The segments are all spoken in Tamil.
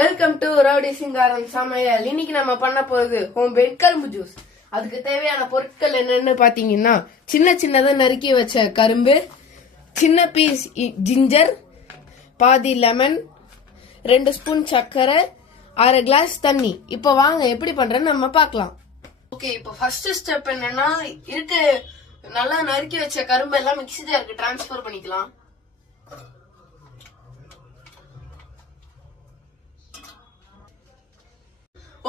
வெல்கம் டு ரவுடி சிங்காரம் சமையல். இன்னைக்கு நம்ம பண்ண போறது ஹோம் மேட் கரும்பு ஜூஸ். அதுக்கு தேவையான பொருட்கள் என்னன்னு பாத்தீங்கன்னா, சின்ன சின்னதா நறுக்கி வச்ச கரும்பு, சின்ன பீஸ் ஜிஞ்சர், பாதி லெமன், 2 ஸ்பூன் சர்க்கரை, 1/2 கிளாஸ் தண்ணி. இப்போ வாங்க எப்படி பண்றேன்னு நம்ம பார்க்கலாம். ஓகே, இப்போ ஃபர்ஸ்ட் ஸ்டெப் என்னன்னா, நல்லா நறுக்கி வச்ச கரும்பு எல்லாம் மிக்ஸி ஜாருக்கு டிரான்ஸ்ஃபர் பண்ணிக்கலாம்.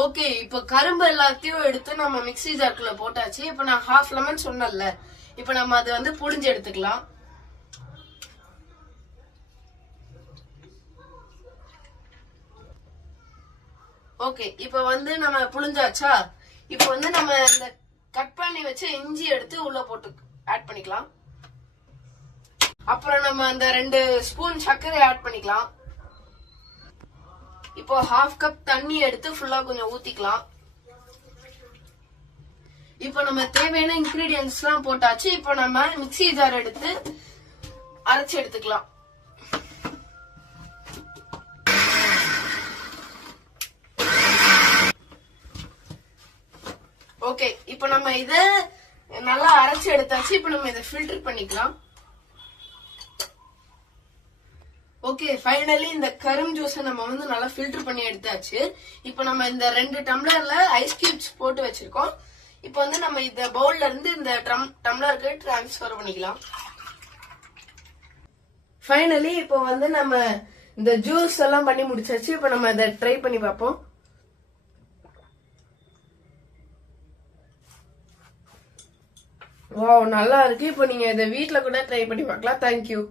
ஓகே, இப்ப கரும்பு எல்லாத்தையும் எடுத்து நம்ம மிக்ஸி ஜார்க்குள்ள போட்டாச்சு. இப்ப நான் 1/2 லெமன் சொன்னேன்ல, இப்ப நம்ம அதை வந்து புழிஞ்சு எடுத்துக்கலாம். ஓகே, இப்ப வந்து நம்ம புழிஞ்சாச்சா. இப்ப வந்து நம்ம இந்த கட் பண்ணி வச்ச இஞ்சி எடுத்து உள்ள போட்டு ஆட் பண்ணிக்கலாம். அப்புறம் நம்ம அந்த 2 ஸ்பூன் சர்க்கரை ஆட் பண்ணிக்கலாம். இப்போ 1/2 கப் தண்ணி எடுத்து ஃபுல்லா கொஞ்சம் ஊத்திக்கலாம். இப்போ நம்ம தேவையான இன்கிரீடியன்ஸ் எல்லாம் போட்டாச்சு. இப்போ நம்ம மிக்ஸி ஜார் எடுத்து அரைச்சு எடுத்துக்கலாம். ஓகே, இப்போ நம்ம இத நல்லா அரைச்சு எடுத்தாச்சு. இப்போ நம்ம இதை ஃபில்டர் பண்ணிக்கலாம். ஓகே, ஃபைனலி இந்த கரும் ஜூஸை நம்ம வந்து நல்லா ஃபில்டர் பண்ணி எடுத்தாச்சு. இப்போ நம்ம இந்த 2 டம்ளர்ல ஐஸ் கியூப்ஸ் போட்டு வச்சிருக்கோம். இப்போ வந்து நம்ம இந்த பவுல்ல இருந்து இந்த டம்ளருக்கு டிரான்ஸ்ஃபர் பண்ணிக்கலாம். ஃபைனலி இப்போ வந்து நம்ம இந்த ஜூஸ் எல்லாம் பண்ணி முடிச்சாச்சு. இப்போ நம்ம இதை ட்ரை பண்ணி பார்ப்போம். வாவ், நல்லா இருக்கு. இப்போ நீங்க இதை வீட்ல கூட ட்ரை பண்ணி பார்க்கலாம். தேங்க்யூ.